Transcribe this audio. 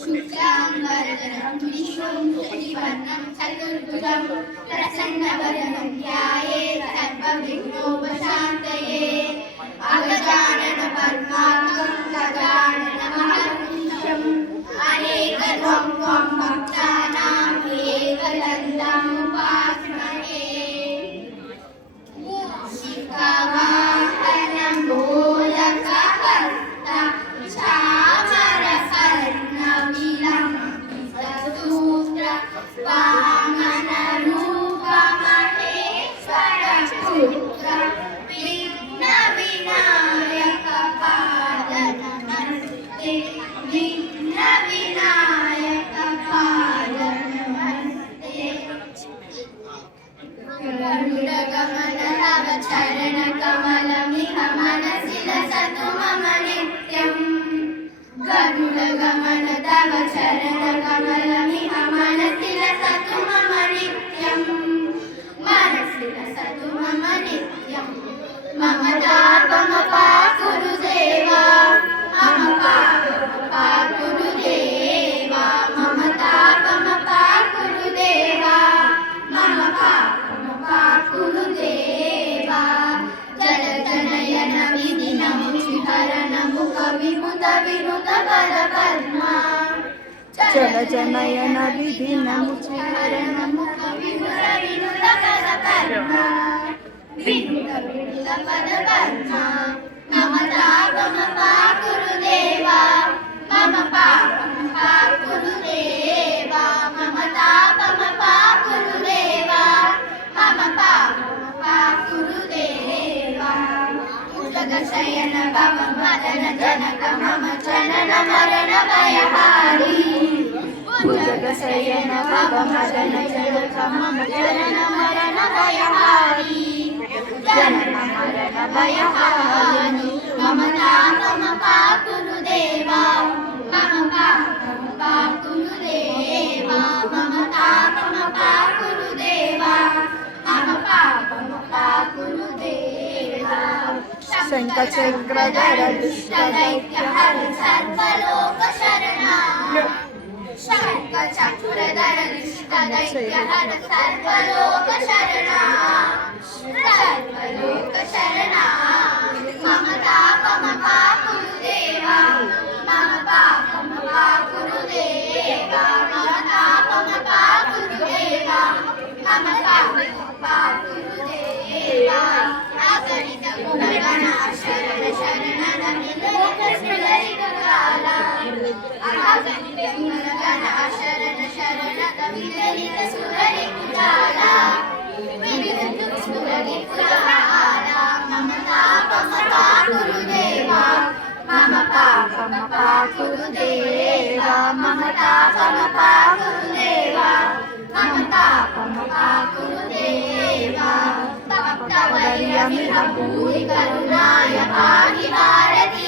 शुक्लाम्बरधरं विष्णुं शशिवर्णं चतुर्भुजं प्रसन्नवदनं ध्यायेत् सर्वविघ्नोपशान्तये अगजाननपद्मार्कं गजाननमहर्निशम् अनेकदं त्वं भक्तानां एकदन्तम् उपास्महे मूषिकावाहनं मोदकहस्तं चामरकर्णविलं सूत्र वामनरूपमहेश्वरपुत्र विघ्नविनायकपादनमस्ते विघ्नविनायकपादनमस्ते गरुडगमन तव चरणकमलमिह मनसि लसतु मम नित्यम् गरुडगमन तव चरणकमलमिह मनसि लसतु मम नित्यम् मनसि लसतु मम नित्यम् मम तापमपाकुरुदेवा मम पापमपाकुरुदेवा मम तापमपाकुरुदेवा मम पापमपाकुरुदेवा जलजनयन विधिनमुचिहरण मुख विमुत विनुत पदपद्मा जलजनयन विधिनमुचिहरण मुख विमुत विनुत पदपद्मा विनुत विनुत पदपद्मा मम तापमपाकुरुदेवा मम पापमपाकुरुदेवा मम तापमपाकुरुदेवा मम पापमपाकुरुदेवा उदगशयन भवमदन जनक मम जनन मरण भयहारी भुजगशयन भवमदन जनक मम जनन मरण भयहारी जनन मरण भयहारी मम तापमपाकुरुदेवा मम पापमपाकुरुदेवा मम तापमपाकुरुदेवा मम पापमपाकुरुदेवा शङ्खचक्रधर दुष्टदैत्यहर सर्वलोकशरणा शङ्खचक्रधर दुष्टदैत्यहर सर्वलोकशरणा सर्वलोकशरणा मम तापमपाकुरुदेवा मम पापमपाकुरुदेवा मम तापमपाकुरुदेवा मम पापमपाकुरुदेवा अगणित गुणगण शरण शरण लोकसुलरितकाला अगणित गुणगण शरण शरण विललित सुररितकाला विललित सुररितकाला मम तापमपाकुरुदेवा मम पापमपाकुरुदेवा मम तापमपाकुरुदेवा मम तापमपाकुरुदेवा तप्तवर्यमिह भूरि करुणाय पाहि भारती